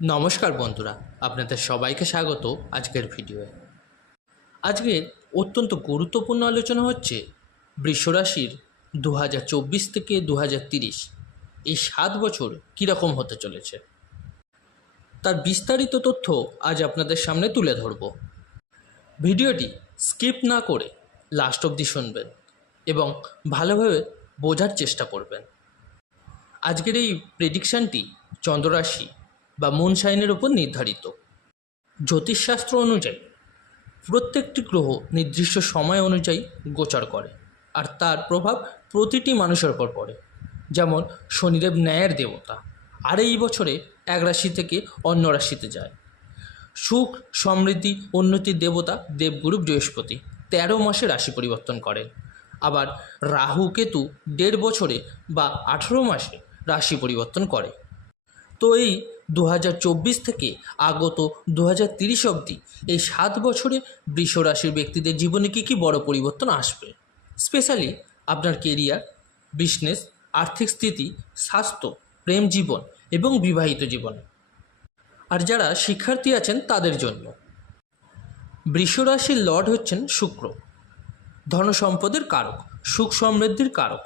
নমস্কার বন্ধুরা, আপনাদের সবাইকে স্বাগত আজকের ভিডিওয়ে। আজকের অত্যন্ত গুরুত্বপূর্ণ আলোচনা হচ্ছে বৃষরাশির 2024 থেকে 2030 এই 7 বছর কীরকম হতে চলেছে তার বিস্তারিত তথ্য আজ আপনাদের সামনে তুলে ধরব। ভিডিওটি স্কিপ না করে লাস্ট অবধি শুনবেন এবং ভালোভাবে বোঝার চেষ্টা করবেন। আজকের এই প্রেডিকশানটি চন্দ্ররাশি বা মুন সাইনের উপর নির্ধারিত। জ্যোতিষশাস্ত্র অনুযায়ী প্রত্যেকটি গ্রহ নির্দিষ্ট সময় অনুযায়ী গোচর করে, আর তার প্রভাব প্রতিটি মানুষের ওপর পড়ে। যেমন শনিদেব ন্যায়ের দেবতা, আর এই বছরে এক রাশি থেকে অন্য রাশিতে যায়। সুখ, সমৃদ্ধি, উন্নতির দেবতা দেবগুরু বৃহস্পতি 13 মাসে রাশি পরিবর্তন করেন। আবার রাহু কেতু 1.5 বছরে বা 18 মাসে রাশি পরিবর্তন করে। তো এই 2024 থেকে আগত 2030 অবধি এই 7 বছরে বৃষ রাশির ব্যক্তিদের জীবনে কী কী বড় পরিবর্তন আসবে, স্পেশালি আপনার কেরিয়ার, বিজনেস, আর্থিক স্থিতি, স্বাস্থ্য, প্রেম জীবন এবং বিবাহিত জীবন। আর যারা শিক্ষার্থী আছেন তাদের জন্য বৃষ রাশির লর্ড হচ্ছেন শুক্র, ধনসম্পদের কারক, সুখ সমৃদ্ধির কারক।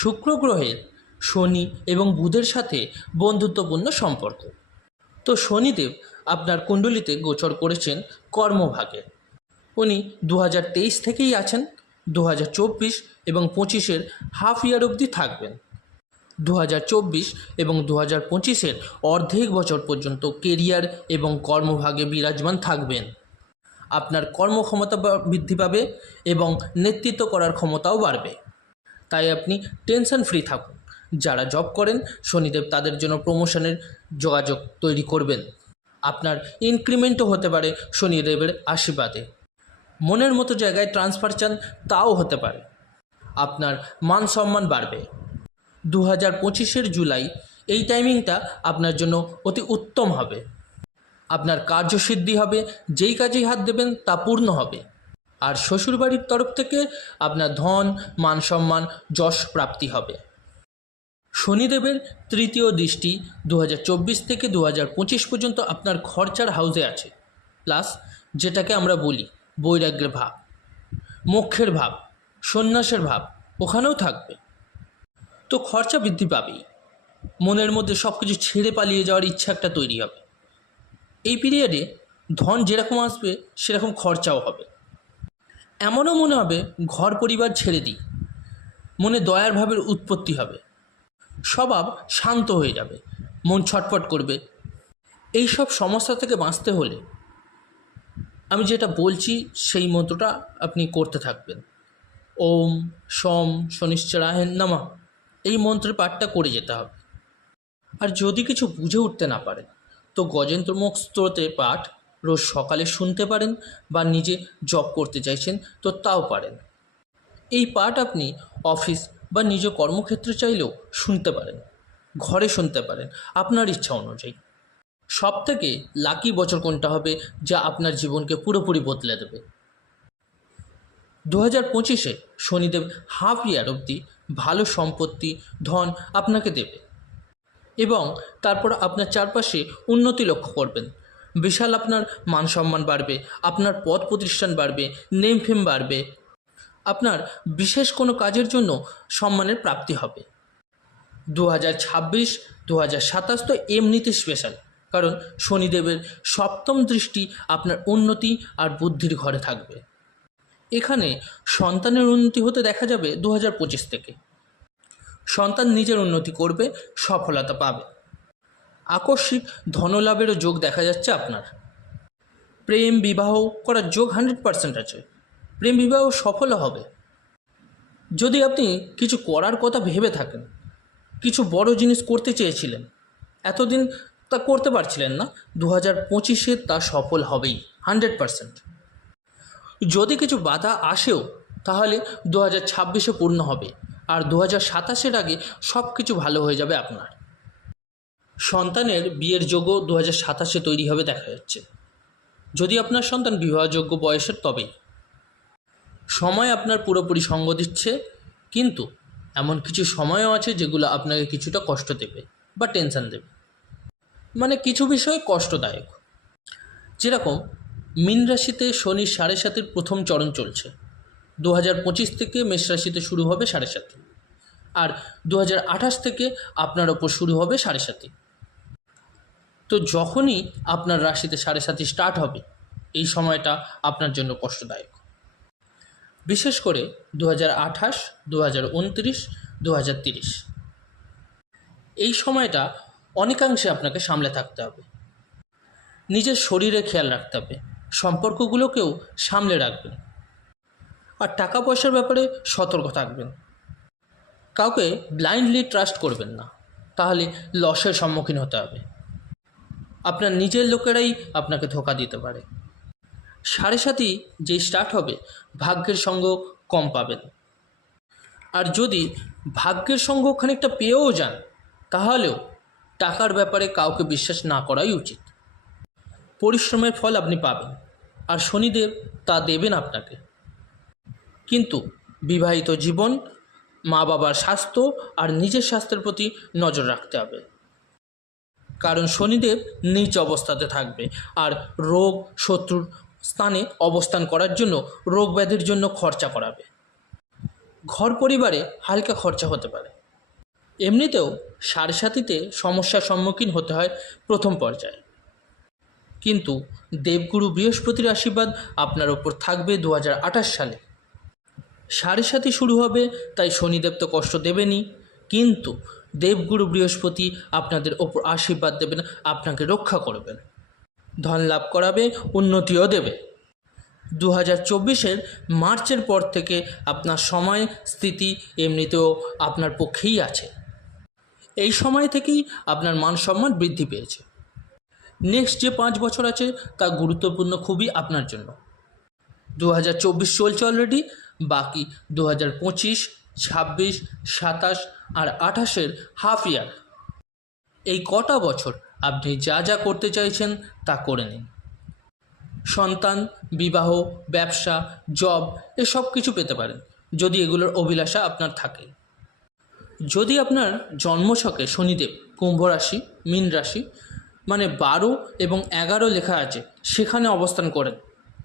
শুক্র গ্রহের শনি এবং বুধের সাথে বন্ধুত্বপূর্ণ সম্পর্ক। তো শনিদেব আপনার কুণ্ডলিতে গোচর করেছেন কর্মভাগে। উনি 2023 থেকেই আছেন, 2024 এবং 25-এর হাফ ইয়ার অবধি থাকবেন। 2024 এবং 2025-এর অর্ধেক বছর পর্যন্ত কেরিয়ার এবং কর্মভাগে বিরাজমান থাকবেন। আপনার কর্মক্ষমতা বৃদ্ধি পাবে এবং নেতৃত্ব করার ক্ষমতাও বাড়বে। তাই আপনি টেনশন ফ্রি থাকুন। যারা জব করেন, শনিদেব তাদের জন্য প্রমোশনের যোগাযোগ তৈরি করবেন। আপনার ইনক্রিমেন্টও হতে পারে শনিদেবের আশীর্বাদে। মনের মতো জায়গায় ট্রান্সফার চান, তাও হতে পারে। আপনার মান সম্মান বাড়বে। 2025-এর জুলাই এই টাইমিংটা আপনার জন্য অতি উত্তম হবে। আপনার কার্যসিদ্ধি হবে, যেই কাজেই হাত দেবেন তা পূর্ণ হবে। আর শ্বশুরবাড়ির তরফ থেকে আপনার ধন, মান সম্মান, যশ প্রাপ্তি হবে। শনিদেবের তৃতীয় দৃষ্টি 2024 থেকে 2025 পর্যন্ত আপনার খরচার হাউসে আছে, প্লাস যেটাকে আমরা বলি বৈরাগ্যের ভাব, মোক্ষের ভাব, সন্ন্যাসের ভাব ওখানেও থাকবে। তো খরচা বৃদ্ধি পাবেই। মনের মধ্যে সব কিছু ছেড়ে পালিয়ে যাওয়ার ইচ্ছা একটা তৈরি হবে। এই পিরিয়ডে ধন যেরকম আসবে সেরকম খরচাও হবে। এমনও মনে হবে ঘর পরিবার ছেড়ে দিই। মনে দয়ার ভাবের উৎপত্তি হবে। স্বভাব শান্ত হয়ে যাবে, মন ছটফট করবে। এই সব সমস্যা থেকে বাঁচতে হলে আমি যেটা বলছি সেই মন্ত্রটা আপনি করতে থাকবেন। ওম শম শনিশ্চরায় নমঃ, এই মন্ত্রের পাঠটা করে যেতে হবে। আর যদি কিছু বুঝে উঠতে না পারেন তো গজেন্দ্রমুখ স্তোত্রের পাঠ রোজ সকালে শুনতে পারেন, বা নিজে জপ করতে চাইছেন তো তাও পারেন। এই পাঠ আপনি অফিস বা নিজ কর্মক্ষেত্রে চাইলেও শুনতে পারেন, ঘরে শুনতে পারেন, আপনার ইচ্ছা অনুযায়ী। সবথেকে লাকি বছর কোনটা হবে যা আপনার জীবনকে পুরোপুরি বদলে দেবে? 2025-এ শনিদেব হাফ ইয়ার অবধি ভালো সম্পত্তি, ধন আপনাকে দেবে এবং তারপর আপনার চারপাশে উন্নতি লক্ষ্য করবেন। বিশাল আপনার মান সম্মান বাড়বে, আপনার পদ প্রতিষ্ঠান বাড়বে, নেম ফেম বাড়বে। আপনার বিশেষ কোনো কাজের জন্য সম্মানের প্রাপ্তি হবে। 2026, 2027 তো এমনিতে স্পেশাল, কারণ শনিদেবের সপ্তম দৃষ্টি আপনার উন্নতি আর বুদ্ধির ঘরে থাকবে। এখানে সন্তানের উন্নতি হতে দেখা যাবে 2025 থেকে। সন্তান নিজের উন্নতি করবে, সফলতা পাবে। আকস্মিক ধনলাভেরও যোগ দেখা যাচ্ছে আপনার। প্রেম বিবাহ করার যোগ 100% আছে। প্রেম বিবাহ সফল হবে। যদি আপনি কিছু করার কথা ভেবে থাকেন, কিছু বড় জিনিস করতে চেয়েছিলেন, এতদিন তা করতে পারছিলেন না, 2025-এ তা সফল হবেই 100%। যদি কিছু বাধা আসেও তাহলে 2026-এ পূর্ণ হবে, আর 2027-এর আগে সব কিছু ভালো হয়ে যাবে আপনার। সন্তানের বিয়ের যোগও 2027-এ তৈরি হবে দেখা যাচ্ছে, যদি আপনার সন্তান বিবাহযোগ্য বয়সের তবেই। সময় আপনার পুরোপুরি সঙ্গ দিচ্ছে, কিন্তু এমন কিছু সময়ও আছে যেগুলো আপনাকে কিছুটা কষ্ট দেবে বা টেনশন দেবে। মানে কিছু বিষয় কষ্টদায়ক। যেরকম মীন রাশিতে শনি 7.5-এর প্রথম চরণ চলছে। 2025 থেকে মেষ রাশিতে শুরু হবে 7.5, আর 2028 থেকে আপনার ওপর শুরু হবে 7.5। তো যখনই আপনার রাশিতে 7.5 স্টার্ট হবে, এই সময়টা আপনার জন্য কষ্টদায়ক। বিশেষ করে 2028, 2029, 2030 এই সময়টা অনেকাংশে আপনাকে সামলে থাকতে হবে। নিজের শরীরে খেয়াল রাখতে হবে, সম্পর্কগুলোকেও সামলে রাখবেন, আর টাকা পয়সার ব্যাপারে সতর্ক থাকবেন। কাউকে ব্লাইন্ডলি ট্রাস্ট করবেন না, তাহলে লসের সম্মুখীন হতে হবে। আপনার নিজের লোকেরাই আপনাকে ধোঁকা দিতে পারে। 7.5 যেই স্টার্ট হবে, ভাগ্যের সঙ্গ কম পাবেন। আর যদি ভাগ্যের সঙ্গ খানিকটা পেয়েও যান, তাহলেও টাকার ব্যাপারে কাউকে বিশ্বাস না করাই উচিত। পরিশ্রমের ফল আপনি পাবেন, আর শনিদেব তা দেবেন আপনাকে। কিন্তু বিবাহিত জীবন, মা বাবার স্বাস্থ্য আর নিজের স্বাস্থ্যের প্রতি নজর রাখতে হবে, কারণ শনিদেব নীচ অবস্থাতে থাকবে, আর রোগ শত্রুর স্থানে অবস্থান করার জন্য রোগ ব্যাধির জন্য খরচা করাবে। ঘর পরিবারে হালকা খরচা হতে পারে। এমনিতেও 7.5-তে সমস্যার সম্মুখীন হতে হয় প্রথম পর্যায়ে, কিন্তু দেবগুরু বৃহস্পতির আশীর্বাদ আপনার ওপর থাকবে 2028 সালে। 7.5 শুরু হবে, তাই শনিদেব তো কষ্ট দেবেনই, কিন্তু দেবগুরু বৃহস্পতি আপনাদের ওপর আশীর্বাদ দেবেন, আপনাকে রক্ষা করবেন, ধন লাভ করাবে, উন্নতিও দেবে। 2024-এর মার্চের পর থেকে আপনার সময় স্থিতি এমনিতেও আপনার পক্ষেই আছে। এই সময় থেকেই আপনার মান সম্মান বৃদ্ধি পেয়েছে। নেক্সট যে 5 বছর আছে তা গুরুত্বপূর্ণ খুবই আপনার জন্য। 2024 চলছে অলরেডি, বাকি 2025, 26, 27 আর 28-এর হাফ ইয়ার, এই কটা বছর আপনি যা যা করতে চাইছেন তা করে নিন। সন্তান, বিবাহ, ব্যবসা, জব এসব কিছু পেতে পারেন, যদি এগুলোর অভিলাষা আপনার থাকে। যদি আপনার জন্মছকে শনিদেব কুম্ভ রাশি, মীন রাশি মানে 12 এবং 11 লেখা আছে, সেখানে অবস্থান করেন,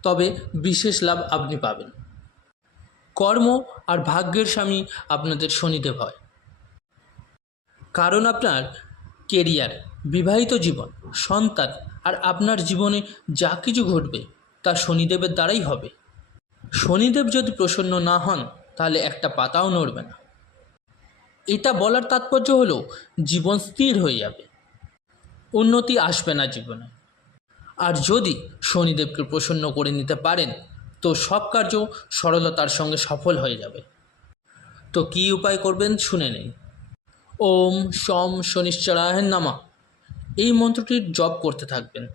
তবে বিশেষ লাভ আপনি পাবেন। কর্ম আর ভাগ্যের স্বামী আপনাদের শনিদেব হয়, কারণ আপনার কেরিয়ার, বিবাহিত জীবন, সন্তান আর আপনার জীবনে যা কিছু ঘটবে তা শনিদেবের দ্বারাই হবে। শনিদেব যদি প্রসন্ন না হন, তাহলে একটা পাতাও নড়বে না। এটা বলার তাৎপর্য হলো জীবন স্থির হয়ে যাবে, উন্নতি আসবে না জীবনে। আর যদি শনিদেবকে প্রসন্ন করে নিতে পারেন, তো সব কার্য সরলতার সঙ্গে সফল হয়ে যাবে। তো কী উপায় করবেন শুনে নিন। ওম শম শনিশ্চরায় নমঃ এই মন্ত্রটির জপ করতে থাকবেন।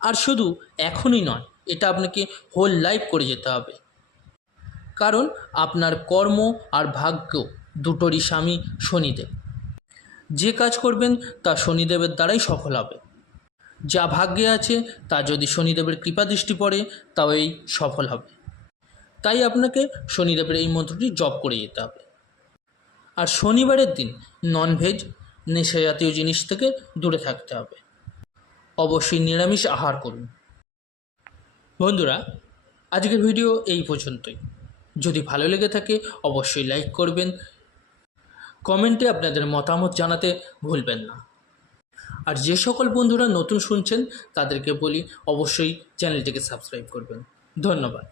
আর শুধু এখনই নয়, এটা আপনাকে হোল লাইফ করে যেতে হবে, কারণ আপনার কর্ম আর ভাগ্য দুটোরই স্বামী শনিদেব। যে কাজ করবেন তা শনিদেবের দ্বারাই সফল হবে। যা ভাগ্যে আছে তা যদি শনিদেবের কৃপা দৃষ্টি পড়ে, তাও এই সফল হবে। তাই আপনাকে শনিদেবের এই মন্ত্রটি জপ করে যেতে হবে। আর শনিবারের দিন ননভেজ, নেশা জাতীয় জিনিস থেকে দূরে থাকতে হবে। অবশ্যই নিরামিষ আহার করুন। বন্ধুরা, আজকের ভিডিও এই পর্যন্তই। যদি ভালো লেগে থাকে অবশ্যই লাইক করবেন, কমেন্টে আপনাদের মতামত জানাতে ভুলবেন না। আর যে সকল বন্ধুরা নতুন শুনছেন তাদেরকে বলি অবশ্যই চ্যানেলটিকে সাবস্ক্রাইব করবেন। ধন্যবাদ।